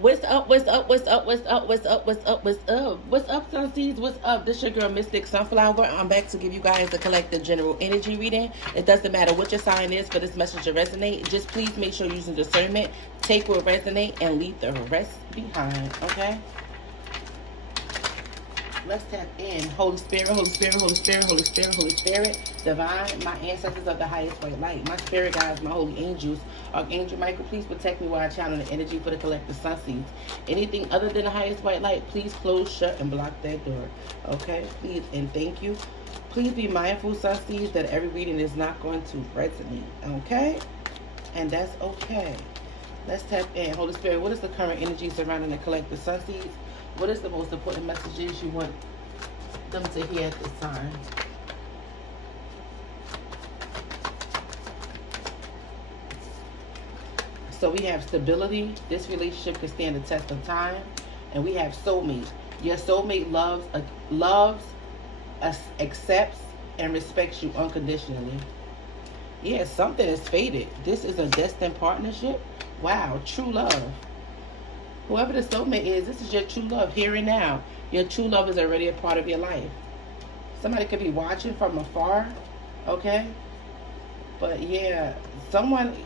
What's up, what's up, what's up, what's up, what's up, what's up, what's up? What's up, Sunseeds? What's up? This your girl, Mystic Sunflower. I'm back to give you guys a collective general energy reading. It doesn't matter what your sign is for this message to resonate. Just please make sure you're using discernment. Take what resonate and leave the rest behind, okay? Let's tap in. Holy Spirit, Holy Spirit, Holy Spirit, Holy Spirit, Holy Spirit, Divine, my ancestors of the highest white light, my spirit guides, my holy angels, Archangel Michael, please protect me while I channel the energy for the collective sunseeds. Anything other than the highest white light, please close, shut, and block that door. Okay, please and thank you. Please be mindful, sunseeds, that every reading is not going to resonate. Okay, and that's okay. Let's tap in. Holy Spirit, what is the current energy surrounding the collective sunseeds? What is the most important messages you want them to hear at this time? So we have stability. This relationship can stand the test of time. And we have soulmate. Your soulmate loves, accepts, and respects you unconditionally. Yeah, something is fated. This is a destined partnership. Wow, true love. Whoever the soulmate is, this is your true love here and now. Your true love is already a part of your life. Somebody could be watching from afar, okay? But yeah, somebody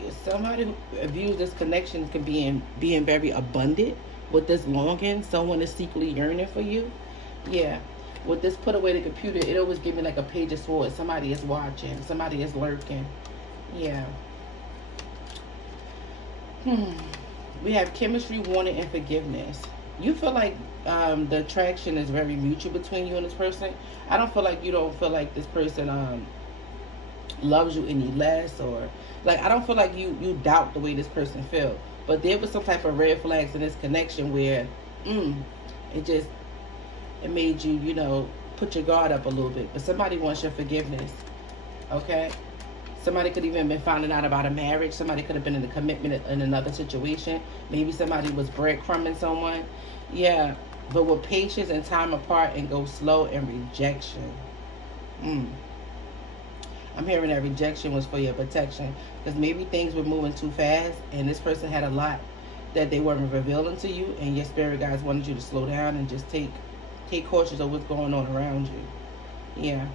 who views this connection can be being very abundant with this longing. Someone is secretly yearning for you. Yeah. With this put away the computer, it always gives me like a page of swords. Somebody is watching. Somebody is lurking. Yeah. We have chemistry, warning, and forgiveness. You feel like the attraction is very mutual between you and this person. I don't feel like you don't feel like this person loves you any less, or like I don't feel like you doubt the way this person feels. But there was some type of red flags in this connection where it made you, you know, put your guard up a little bit. But somebody wants your forgiveness. Okay? Somebody could even have been finding out about a marriage. Somebody could have been in a commitment in another situation. Maybe somebody was breadcrumbing someone. Yeah, but with patience and time apart and go slow and rejection. I'm hearing that rejection was for your protection. Because maybe things were moving too fast and this person had a lot that they weren't revealing to you. And your spirit guides wanted you to slow down and just take cautious of what's going on around you. Yeah.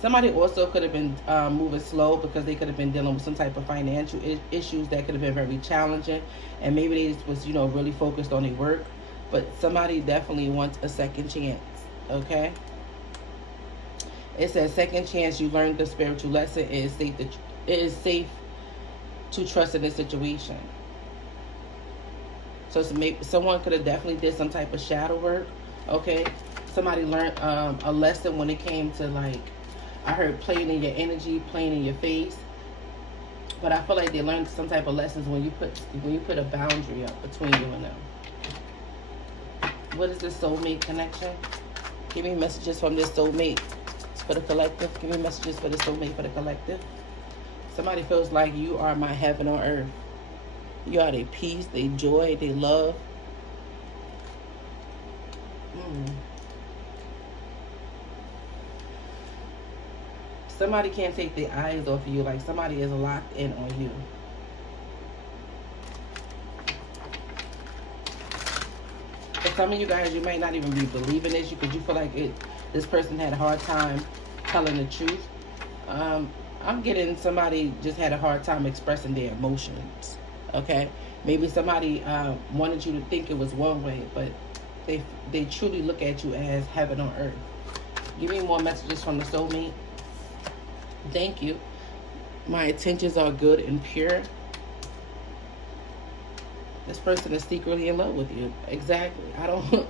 Somebody also could have been moving slow because they could have been dealing with some type of financial issues that could have been very challenging. And maybe they was, you know, really focused on their work. But somebody definitely wants a second chance, okay? It says, second chance, you learned the spiritual lesson. It is safe to trust in this situation. So maybe someone could have definitely did some type of shadow work, okay? Somebody learned a lesson when it came to, like, I heard playing in your energy, playing in your face. But I feel like they learned some type of lessons when you put a boundary up between you and them. What is this soulmate connection? Give me messages from this soulmate for the collective. Give me messages for the soulmate for the collective. Somebody feels like you are my heaven on earth. You are their peace, their joy, their love. Somebody can't take their eyes off of you. Like somebody is locked in on you. For some of you guys, you might not even be believing this because you feel like this person had a hard time telling the truth. I'm getting somebody just had a hard time expressing their emotions. Okay? Maybe somebody wanted you to think it was one way, but they truly look at you as heaven on earth. Give me more messages from the soulmate. Thank you. My intentions are good and pure. This person is secretly in love with you. Exactly. I feel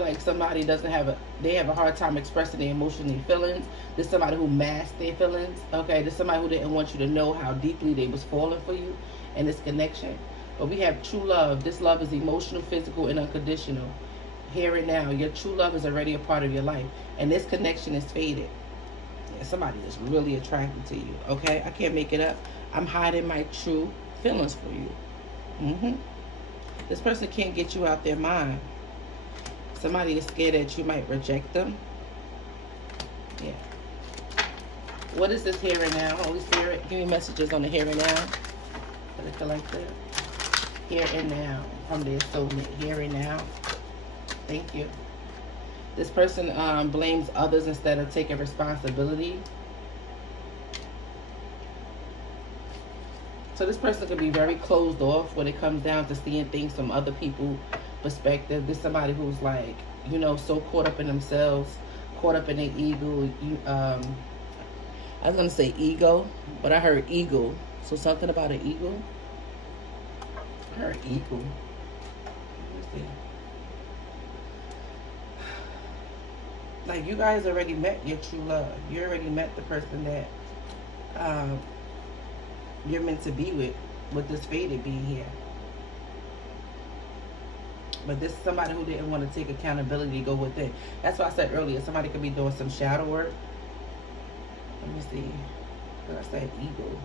like somebody they have a hard time expressing their emotions and feelings. There's somebody who masked their feelings. Okay, there's somebody who didn't want you to know how deeply they was falling for you and this connection. But we have true love. This love is emotional, physical, and unconditional. Here and now, your true love is already a part of your life. And this connection is faded. Somebody is really attracted to you, okay? I can't make it up. I'm hiding my true feelings for you. This person can't get you out their mind. Somebody is scared that you might reject them. Yeah. What is this here and now? Holy Spirit, give me messages on the here and now for the collective. here and now from their soulmate. Here and now. Thank you. This person blames others instead of taking responsibility. So this person could be very closed off when it comes down to seeing things from other people's perspective. This is somebody who's like, you know, so caught up in themselves, caught up in their ego. I was going to say ego, but I heard ego. So something about an ego. I heard ego. Let me see. Like, you guys already met your true love. You already met the person that you're meant to be with this faded being here. But this is somebody who didn't want to take accountability to go within. That's why I said earlier, somebody could be doing some shadow work. Let me see. What I said, ego.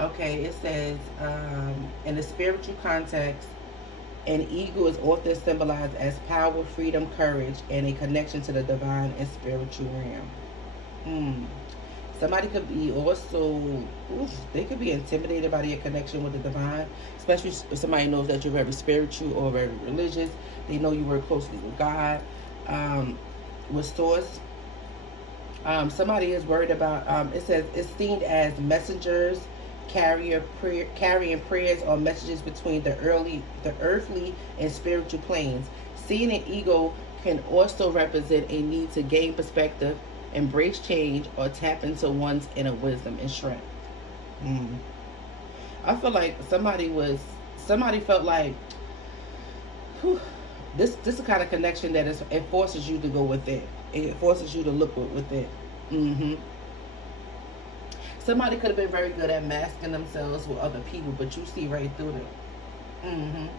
Okay, it says, in the spiritual context, an ego is often symbolized as power, freedom, courage, and a connection to the divine and spiritual realm. Somebody could be also, they could be intimidated by their connection with the divine, especially if somebody knows that you're very spiritual or very religious. They know you work closely with God, with source. Somebody is worried about, it says, it's seen as messengers, carrying prayers or messages between the earthly and spiritual planes. Seeing an ego can also represent a need to gain perspective, embrace change, or tap into one's inner wisdom and strength. I feel like somebody felt like, this is the kind of connection that it forces you to go within. It forces you to look within. Somebody could have been very good at masking themselves with other people, but you see right through them.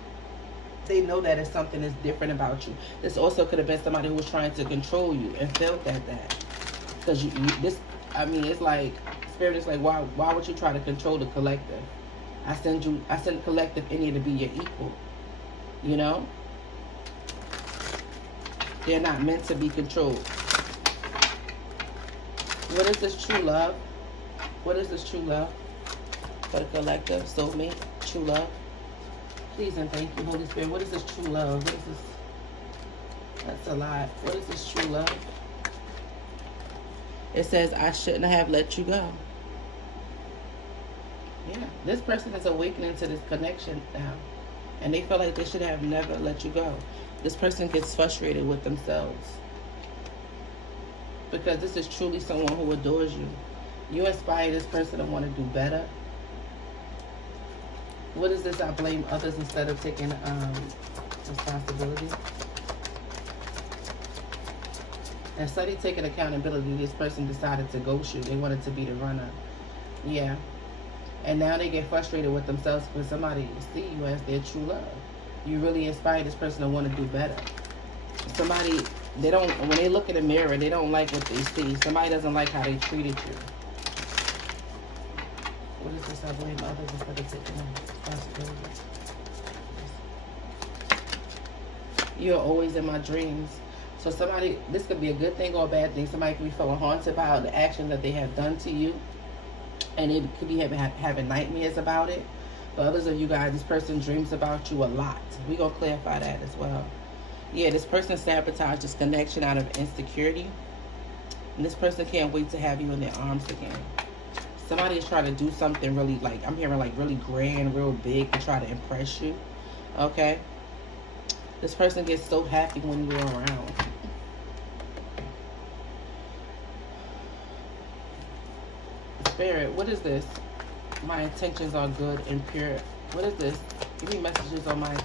They know that it's something that's different about you. This also could have been somebody who was trying to control you and felt that. Because it's like, Spirit is like, why would you try to control the collective? I send collective in here to be your equal. You know? They're not meant to be controlled. What is this true love? What is this true love for the collective, soulmate, true love? Please and thank you, Holy Spirit. What is this true love? What is this? That's a lot. What is this true love? It says, I shouldn't have let you go. Yeah, this person is awakening to this connection now. And they feel like they should have never let you go. This person gets frustrated with themselves. Because this is truly someone who adores you. You inspire this person to want to do better. What is this? I blame others instead of taking responsibility. Instead of taking accountability, this person decided to ghost you. They wanted to be the runner. Yeah. And now they get frustrated with themselves because somebody see you as their true love. You really inspire this person to want to do better. Somebody, when they look in the mirror, they don't like what they see. Somebody doesn't like how they treated you. What is this? I blame others instead of taking responsibility. You're always in my dreams. So somebody, this could be a good thing or a bad thing. Somebody could be feeling haunted by the actions that they have done to you. And it could be having nightmares about it. For others of you guys, this person dreams about you a lot. We're going to clarify that as well. Yeah, this person sabotaged this connection out of insecurity. And this person can't wait to have you in their arms again. Somebody is trying to do something really, like, I'm hearing like really grand, real big to try to impress you. Okay? This person gets so happy when you're around. Spirit, what is this? My intentions are good and pure. What is this? Give me messages on my...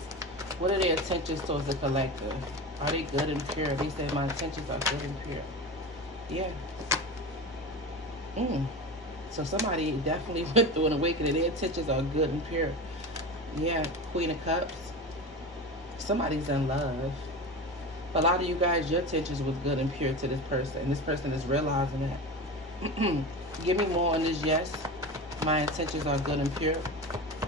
What are their intentions towards the collective? Are they good and pure? They say my intentions are good and pure. Yeah. So somebody definitely went through an awakening. Their intentions are good and pure. Yeah. Queen of Cups. Somebody's in love. A lot of you guys, your intentions was good and pure to this person. And this person is realizing that. Give me more on this, yes. My intentions are good and pure.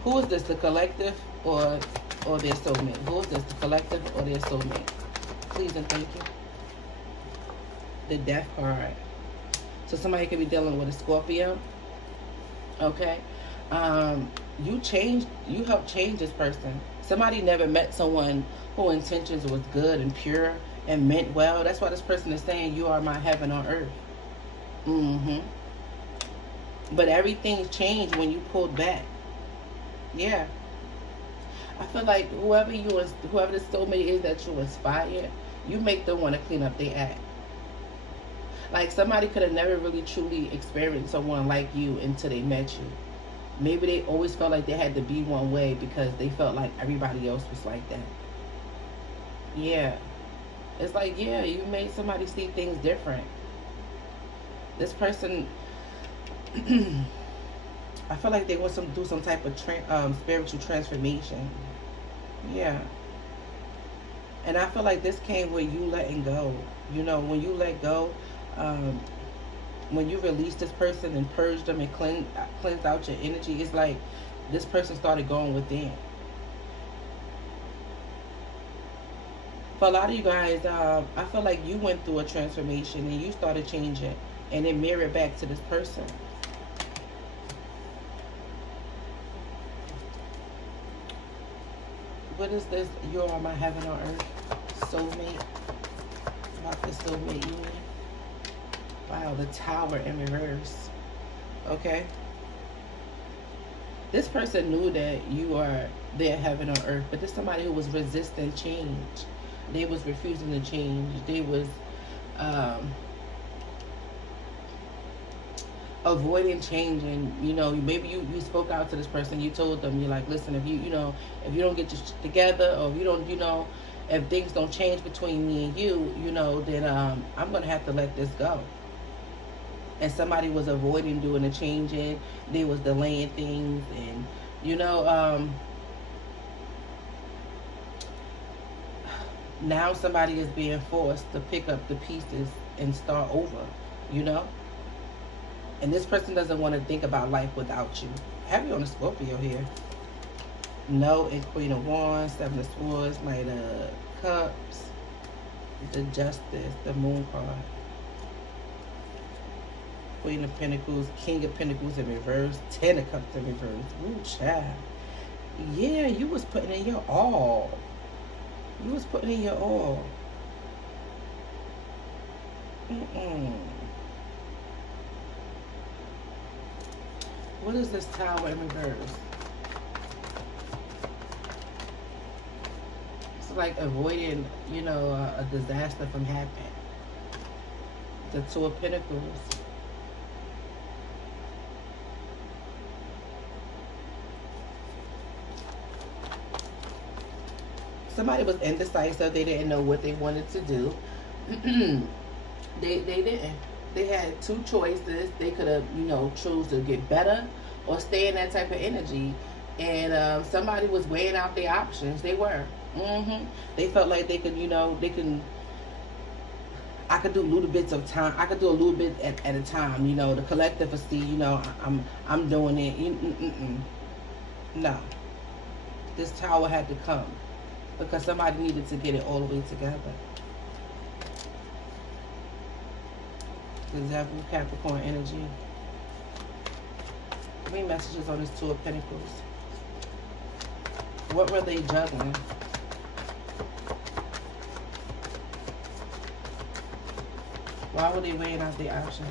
Who is this, the collective or their soulmate? Who is this, the collective or their soulmate? Please and thank you. The Death card. So somebody could be dealing with a Scorpio. Okay. You helped change this person. Somebody never met someone whose intentions was good and pure and meant well. That's why this person is saying, you are my heaven on earth. But everything's changed when you pulled back. Yeah. I feel like whoever the soulmate is that you inspire, you make them want to clean up their act. Like, somebody could have never really truly experienced someone like you until they met you. Maybe they always felt like they had to be one way because they felt like everybody else was like that. Yeah. It's like, yeah, you made somebody see things different. This person, I feel like they want to do some type of spiritual transformation. Yeah. And I feel like this came with you letting go. You know, when you let go, when you release this person and purge them and cleanse out your energy, it's like this person started going within. For a lot of you guys, I feel like you went through a transformation and you started changing, and it mirrored back to this person. What is this? You are my heaven on earth. Soulmate. About the soulmate union. Wow, the Tower in reverse. Okay. This person knew that you are their heaven on earth, but there's somebody who was resisting change. They was refusing to change. They was avoiding change. And you know, maybe you spoke out to this person. You told them, you're like, listen, if you don't get your shit together, or if you don't, if things don't change between me and you, then I'm gonna have to let this go. And somebody was avoiding doing the changing. They was delaying things, and now somebody is being forced to pick up the pieces and start over, And this person doesn't want to think about life without you. Heavy on the Scorpio here. No, and Queen of Wands, Seven of Swords, Knight of Cups, the Justice, the Moon card. Queen of Pentacles, King of Pentacles in reverse, Ten of Cups in reverse. Ooh, child. Yeah, you was putting in your all. You was putting in your all. What is this Tower in reverse? It's like avoiding, a disaster from happening. The Two of Pentacles. Somebody was indecisive. They didn't know what they wanted to do. They didn't. They had two choices. They could have, chose to get better or stay in that type of energy. And somebody was weighing out their options. They were. They felt like they could, I could do little bits of time. I could do a little bit at a time. The collective will see, I'm doing it. No. This Tower had to come because somebody needed to get it all the way together. Example, Capricorn energy. Give me messages on this Two of Pentacles. What were they juggling? Why were they weighing out their options?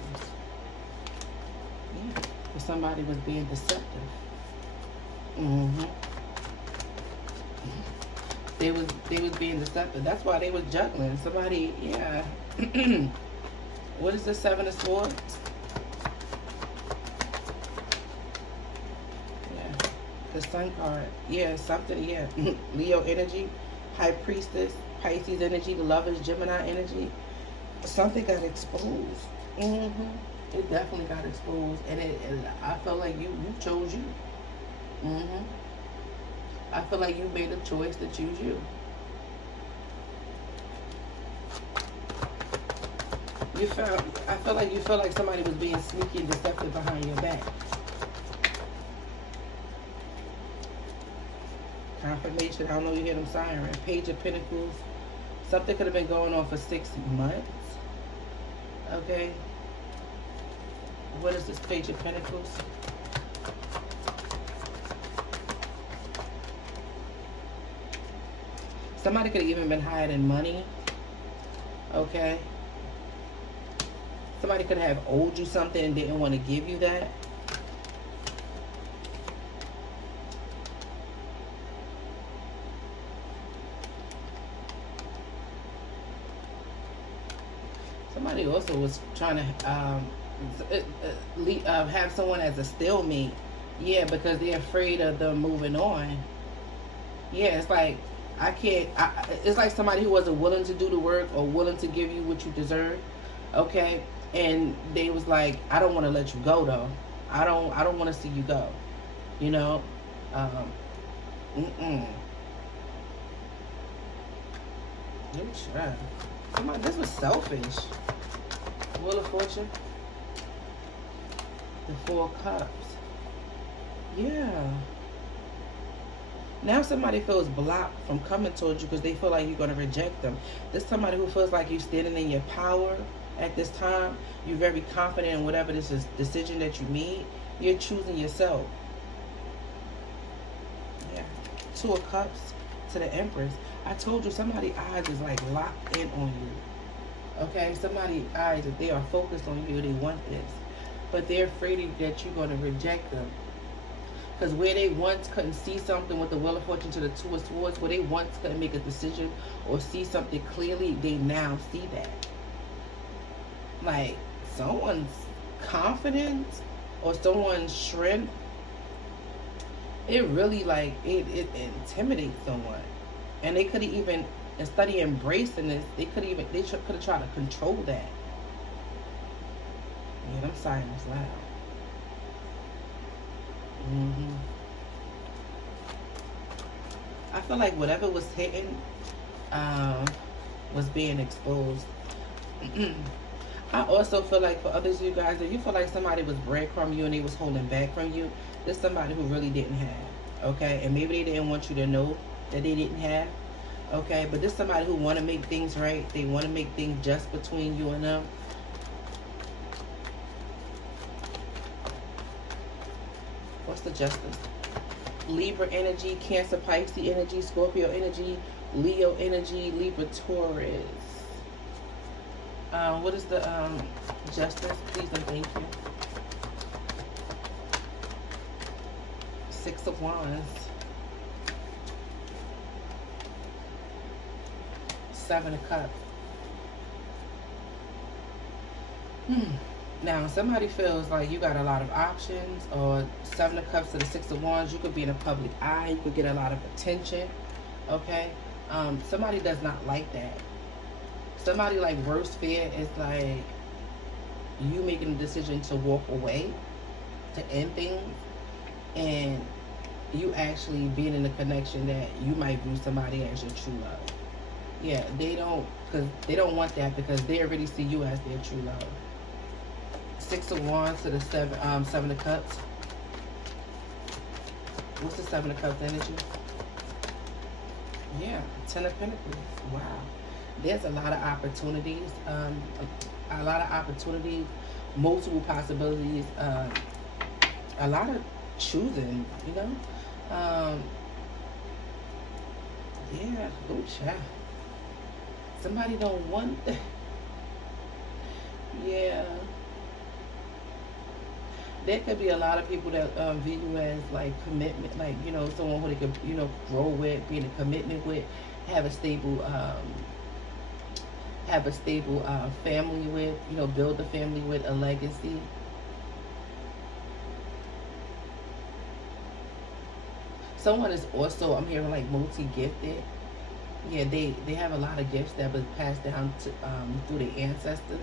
Yeah, because somebody was being deceptive. They was being deceptive. That's why they was juggling. Somebody, yeah. What is the Seven of Swords? Yeah. The Sun card. Yeah, something, yeah. Leo energy. High Priestess. Pisces energy. The Lovers. Gemini energy. Something got exposed. It definitely got exposed. And I felt like you chose you. I feel like you made a choice to choose you. I feel like you felt like somebody was being sneaky and deceptive behind your back. Confirmation. I don't know, you hear them siren. Page of Pentacles. Something could have been going on for 6 months. Okay. What is this Page of Pentacles? Somebody could have even been hiding money. Okay. Somebody could have owed you something and didn't want to give you that. Somebody also was trying to have someone as a stalemate. Yeah, because they're afraid of them moving on. Yeah, it's like, I can't, it's like somebody who wasn't willing to do the work or willing to give you what you deserve. Okay. And they was like, I don't want to let you go though. I don't want to see you go. You know? Come on, this was selfish. Wheel of Fortune. The Four of Cups. Yeah. Now somebody feels blocked from coming towards you because they feel like you're going to reject them. This somebody who feels like you're standing in your power at this time. You're very confident in whatever this is, decision that you made. You're choosing yourself. Yeah. Two of Cups to the Empress. I told you somebody's eyes is like locked in on you. Okay? Somebody's eyes, that they are focused on you. They want this. But they're afraid that you're going to reject them. Because where they once couldn't see something with the Wheel of Fortune to the Two of Swords, where they once couldn't make a decision or see something clearly, they now see that. Like, someone's confidence or someone's strength, it really, like, it intimidates someone. And they could have even, instead of embracing this, they could have tried to control that. Yeah, them sirens loud. I feel like whatever was hidden was being exposed. I also feel like for others of you guys, that you feel like somebody was breadcrumbing you and they was holding back from you. There's somebody who really didn't have. Okay? And maybe they didn't want you to know that they didn't have. Okay? But there's somebody who want to make things right. They want to make things just between you and them. What's the Justice? Libra energy, Cancer, Pisces energy, Scorpio energy, Leo energy, Libra, Taurus. What is the Justice? Please and thank you. Six of Wands. Seven of Cups. Now, somebody feels like you got a lot of options, or Seven of Cups to the Six of Wands. You could be in a public eye. You could get a lot of attention. Okay? Somebody does not like that. Somebody, like, worst fear is like you making a decision to walk away, to end things, and you actually being in a connection that you might view somebody as your true love. Yeah, they don't want that because they already see you as their true love. Six of Wands to the Seven of Cups. What's the Seven of Cups energy? Yeah, Ten of Pentacles. Wow. There's a lot of opportunities. Multiple possibilities. A lot of choosing, you know. Yeah. Oh, child. Somebody don't want that. Yeah. There could be a lot of people that view you as like commitment, like, you know, someone who they could, you know, grow with, be in a commitment with, have a stable family with, you know, build a family with, a legacy. Someone is also, I'm hearing, like, multi-gifted. Yeah, they have a lot of gifts that was passed down to through their ancestors.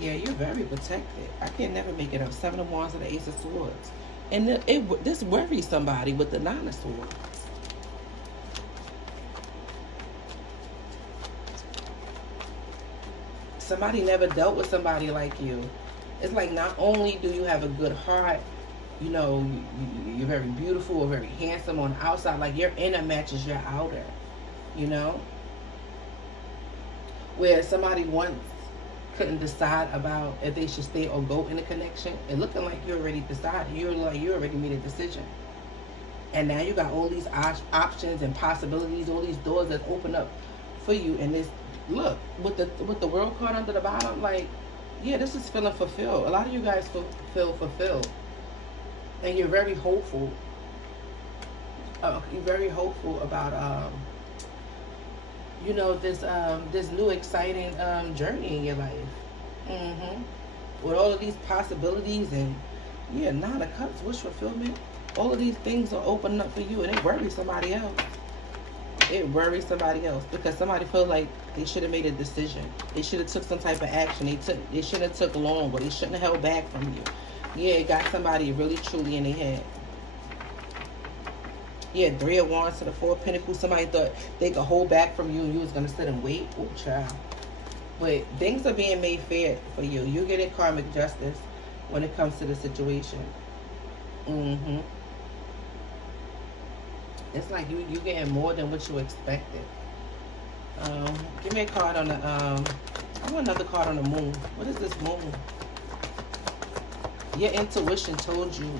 Yeah, you're very protected. I can never make it up. Seven of Wands and the Ace of Swords. And this worries somebody with the Nine of Swords. Somebody never dealt with somebody like you. It's like, not only do you have a good heart, you know, you're very beautiful or very handsome on the outside. Like, your inner matches your outer, you know? Where somebody once couldn't decide about if they should stay or go in a connection, and looking like you already decided. You already made a decision. And now you got all these options and possibilities, all these doors that open up for you. And this, look, with the world card under the bottom, like, yeah, this is feeling fulfilled. A lot of you guys feel fulfilled. And you're very hopeful. You're very hopeful about, you know, this new exciting journey in your life. With all of these possibilities and, yeah, 9 of Cups, wish fulfillment. All of these things are opening up for you, and it worries somebody else. It worries somebody else because somebody feels like they should have made a decision. They should have took some type of action. They shouldn't have took long, or they shouldn't have held back from you. Yeah, it got somebody really truly in their head. Yeah, 3 of Wands to the 4 of Pentacles. Somebody thought they could hold back from you and you was going to sit and wait. Oh, child. But things are being made fair for you. You're getting karmic justice when it comes to the situation. It's like you getting more than what you expected. Give me a card on the, I want another card on the moon. What is this moon? Your intuition told you,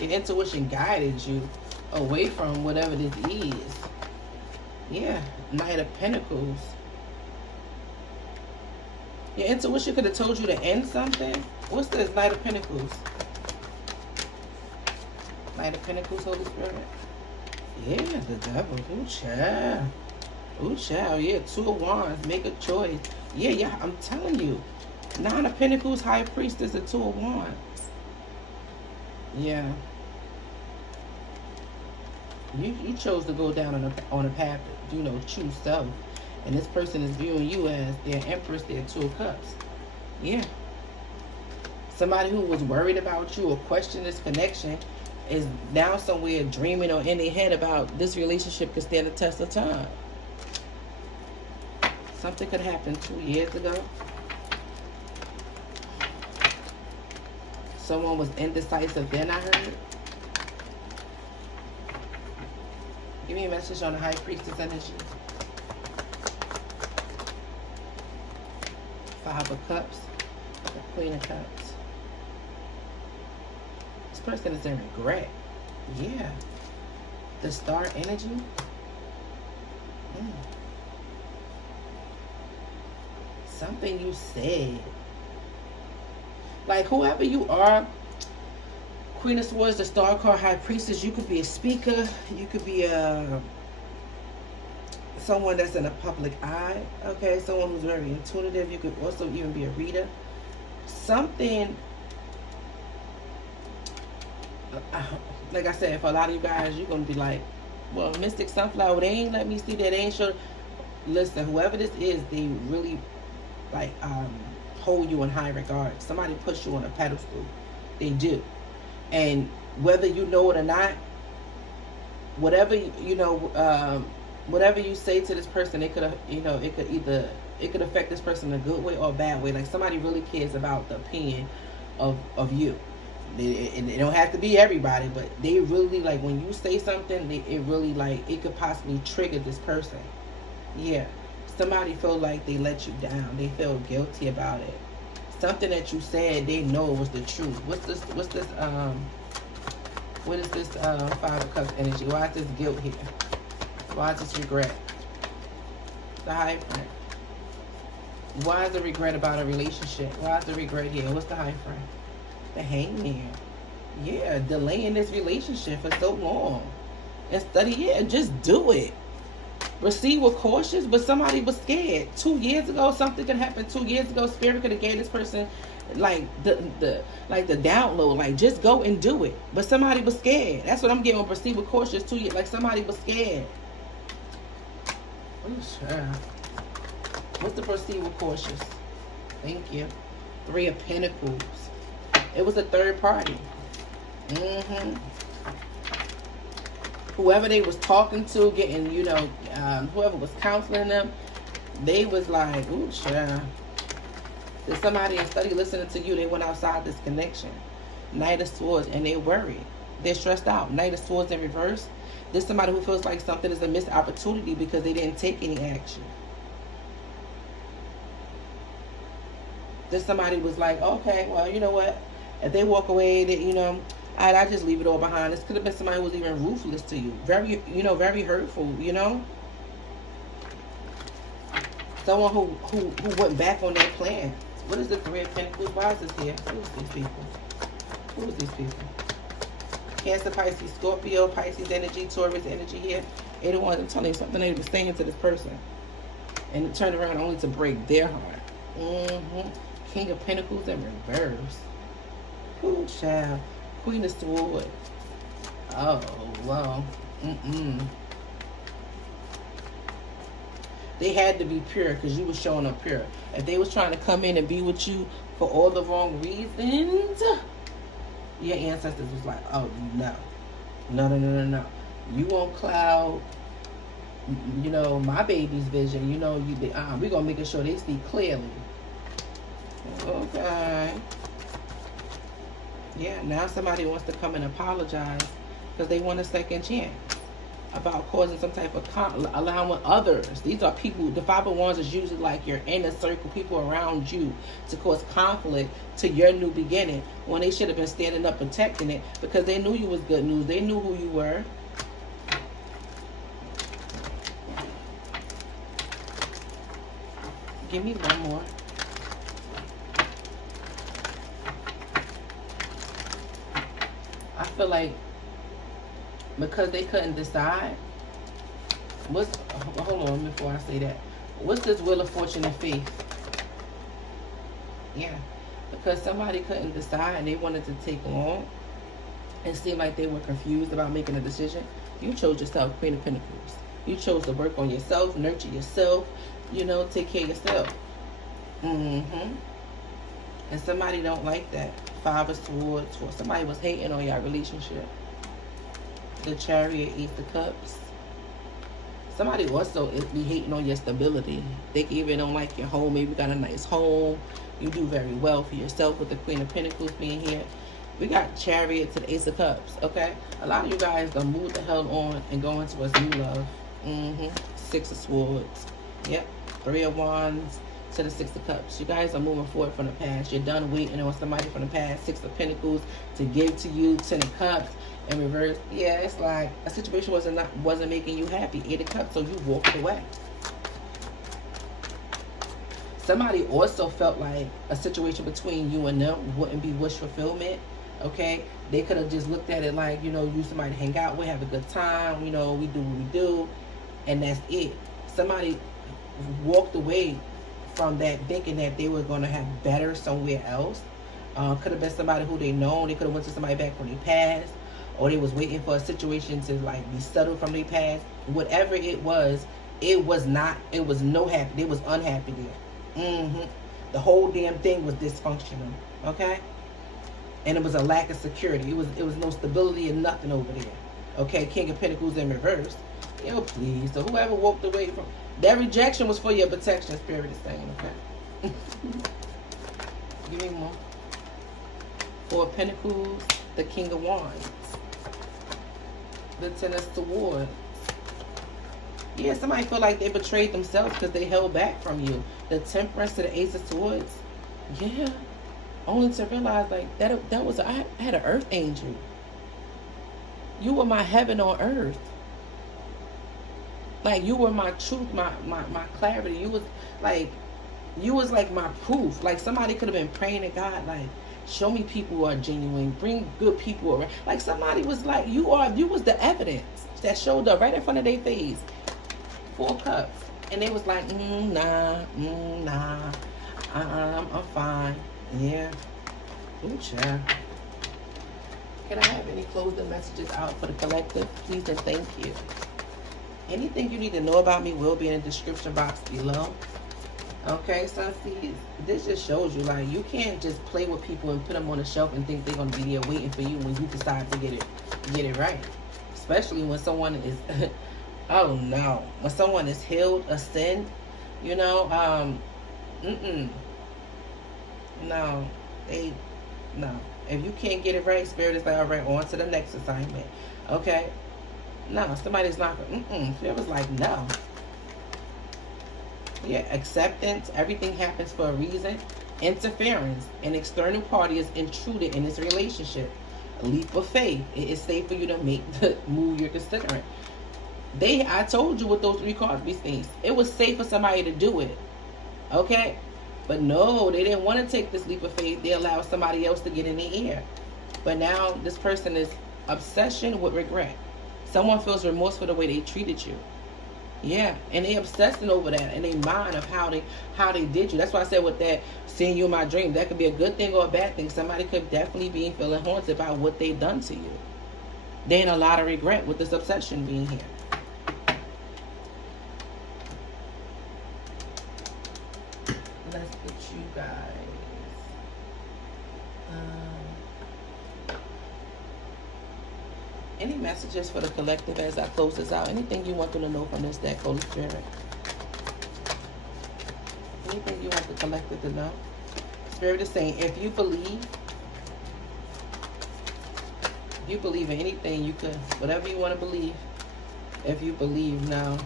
your intuition guided you away from whatever this is. Yeah, Knight of Pentacles. Your intuition could have told you to end something. What's this? Knight of Pentacles. Knight of Pentacles, Holy Spirit. Yeah, the devil. Ooh, child. Ooh, child. Yeah, 2 of Wands. Make a choice. Yeah, I'm telling you. 9 of Pentacles, High Priestess, and 2 of Wands. Yeah. You chose to go down on a path of, you know, true self. And this person is viewing you as their Empress, their 2 of Cups. Yeah. Somebody who was worried about you or questioned this connection is now somewhere dreaming or in their head about this relationship could stand the test of time. Something could happen 2 years ago. Someone was indecisive, then I heard. Give me a message on the High Priestess energy. 5 of Cups, the Queen of Cups. This person is in regret. Yeah. The Star energy. Something you said. Like, whoever you are, Queen of Swords, the Star card, High Priestess, you could be a speaker. You could be someone that's in a public eye. Okay, someone who's very intuitive. You could also even be a reader. Something, like I said, for a lot of you guys, you're going to be like, well, Mystic Sunflower, they ain't let me see that. They ain't sure. Listen, whoever this is, they really, like, hold you in high regard. Somebody puts you on a pedestal. They do. And whether you know it or not, whatever, you know, whatever you say to this person, it could, you know, it could affect this person in a good way or a bad way. Like, somebody really cares about the opinion of you. It don't have to be everybody, but they really, like, when you say something, it really, like, it could possibly trigger this person. Yeah. Somebody feel like they let you down. They feel guilty about it. Something that you said, they know was the truth. What is this 5 of Cups energy? Why is this guilt here? Why is this regret? The High Friend. Why is the regret about a relationship? Why is the regret here? What's the High Friend? The Hangman. Yeah, delaying this relationship for so long. Instead of, yeah, just do it. Proceed with caution, but somebody was scared. 2 years ago, something could happen. 2 years ago, Spirit could have gave this person like the download, like, just go and do it. But somebody was scared. That's what I'm getting on proceed with caution. 2 years, like, somebody was scared. What's the proceed with cautious? Thank you. 3 of Pentacles. It was a third party. Whoever they was talking to, getting, you know, whoever was counseling them, they was like, ooh, child. There's somebody in study listening to you. They went outside this connection. Knight of Swords, and they worried. They're stressed out. Knight of Swords in reverse. There's somebody who feels like something is a missed opportunity because they didn't take any action. There's somebody was like, okay, well, you know what? If they walk away, they, you know, I just leave it all behind. This could have been somebody who was even ruthless to you. Very, very hurtful, Someone who went back on their plan. What is the Three of Pentacles? Why is this here? Who is these people? Who is these people? Cancer, Pisces, Scorpio, Pisces energy, Taurus energy here. They don't want to tell you something they were saying to this person. And it turned around only to break their heart. King of Pentacles in reverse. Ooh, child. Queen of Swords. Oh, well. They had to be pure because you were showing up pure. If they was trying to come in and be with you for all the wrong reasons, your ancestors was like, oh, no. No. You won't cloud, my baby's vision. We're going to make sure they see clearly. Okay. Yeah, now somebody wants to come and apologize because they want a second chance about causing some type of allowing others. These are people, the Five of Wands is usually like your inner circle, people around you, to cause conflict to your new beginning when they should have been standing up protecting it because they knew you was good news. They knew who you were. Give me one more. I feel like because they couldn't decide, hold on before I say that. What's this Wheel of Fortune and Faith? Yeah, because somebody couldn't decide and they wanted to take long. It seemed like they were confused about making a decision. You chose yourself, Queen of Pentacles. You chose to work on yourself, nurture yourself, take care of yourself. And somebody don't like that. Five of Swords, or somebody was hating on your relationship. The Chariot, Ace of Cups. Somebody also be hating on your stability. They even don't like your home. Maybe you got a nice home. You do very well for yourself with the Queen of Pentacles being here. We got Chariot to the Ace of Cups, okay? A lot of you guys done move the hell on and go into a new love. Six of Swords. Yep. Three of Wands to the Six of Cups. You guys are moving forward from the past. You're done waiting on somebody from the past. Six of Pentacles to give to you. Ten of Cups in reverse. Yeah, it's like a situation wasn't making you happy. Eight of Cups, so you walked away. Somebody also felt like a situation between you and them wouldn't be wish fulfillment. Okay, they could have just looked at it like, you somebody to hang out with, have a good time, we do what we do, and that's it. Somebody walked away from that thinking that they were going to have better somewhere else. Could have been somebody who they know. They could have went to somebody back from their past, or they was waiting for a situation to like be settled from their past. Whatever it was no happy. They was unhappy there. The whole damn thing was dysfunctional. Okay. And it was a lack of security. It was no stability and nothing over there. Okay, King of Pentacles in reverse. Please. So whoever walked away from that rejection was for your protection, Spirit is saying, okay? Give me more. Four of Pentacles, the King of Wands. The Ten of Swords. Yeah, somebody feel like they betrayed themselves because they held back from you. The Temperance to the Ace of Swords. Yeah. Only to realize like that was I had an earth angel. You were my heaven on earth. Like you were my truth, my clarity. You was like my proof. Like somebody could have been praying to God, like, show me people who are genuine, bring good people around. Like somebody was like, you was the evidence that showed up right in front of their face. Four Cups. And they was like, nah, I'm fine. Yeah. Ooh, child. Can I have any closing messages out for the collective? Please and thank you. Anything you need to know about me will be in the description box below. Okay, Sunseeds, this just shows you, like, you can't just play with people and put them on the shelf and think they're going to be there waiting for you when you decide to get it right. Especially when someone is, oh no, when someone is healed, ascend, no. If you can't get it right, Spirit is like, all right, on to the next assignment. Okay? No, somebody's not, It was like, no. Yeah, acceptance, everything happens for a reason. Interference, an external party is intruded in this relationship. leap of faith. It is safe for you to make the move you're considering. I told you what those 3 cards means. It was safe for somebody to do it. Okay? But no, they didn't want to take this leap of faith. They allowed somebody else to get in their ear. But now this person is obsession with regret. Someone feels remorse for the way they treated you. Yeah, and they obsessing over that in their mind of how they did you. That's why I said with that, seeing you in my dream, that could be a good thing or a bad thing. Somebody could definitely be feeling haunted by what they've done to you. They in a lot of regret with this obsession being here. Let's get you guys. Any messages for the collective as I close this out? Anything you want them to know from this deck, Holy Spirit? Anything you want the collective to know? Spirit is saying, if you believe in anything, you could, whatever you want to believe, if you believe now.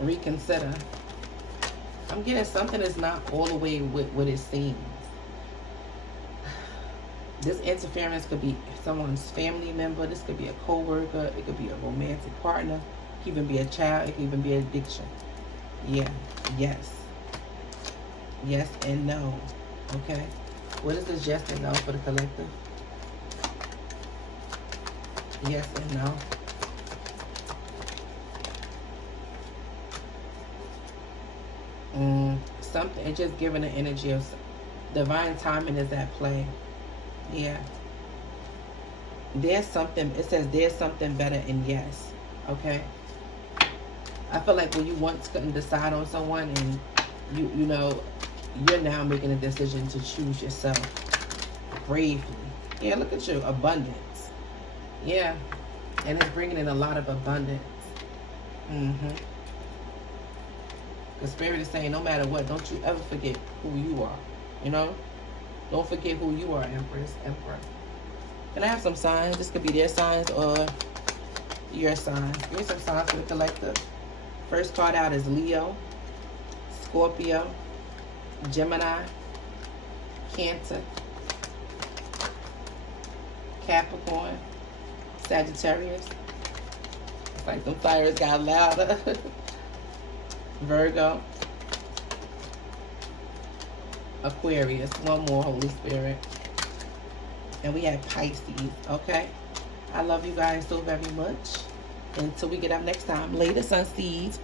Reconsider. I'm getting something that's not all the way with what it seems. This interference could be someone's family member. This could be a co-worker. It could be a romantic partner. It could even be a child. It could even be addiction. Yeah. Yes. Yes and no. Okay. What is this yes and no for the collective? Yes and no. Something, it's just giving the energy of divine timing is at play. Yeah. There's something, it says there's something better in yes. Okay. I feel like when you once couldn't decide on someone and you know, you're now making a decision to choose yourself bravely. Yeah, look at you. Abundance. Yeah. And it's bringing in a lot of abundance. The Spirit is saying, no matter what, don't you ever forget who you are. You know? Don't forget who you are, Empress, Emperor. Can I have some signs? This could be their signs or your signs. Give me some signs for the collective. First card out is Leo, Scorpio, Gemini, Cancer, Capricorn, Sagittarius. It's like the fires got louder. Virgo, Aquarius. One more, Holy Spirit. And we have Pisces. Okay. I love you guys so very much. Until we get up next time. Later, Sun Seeds.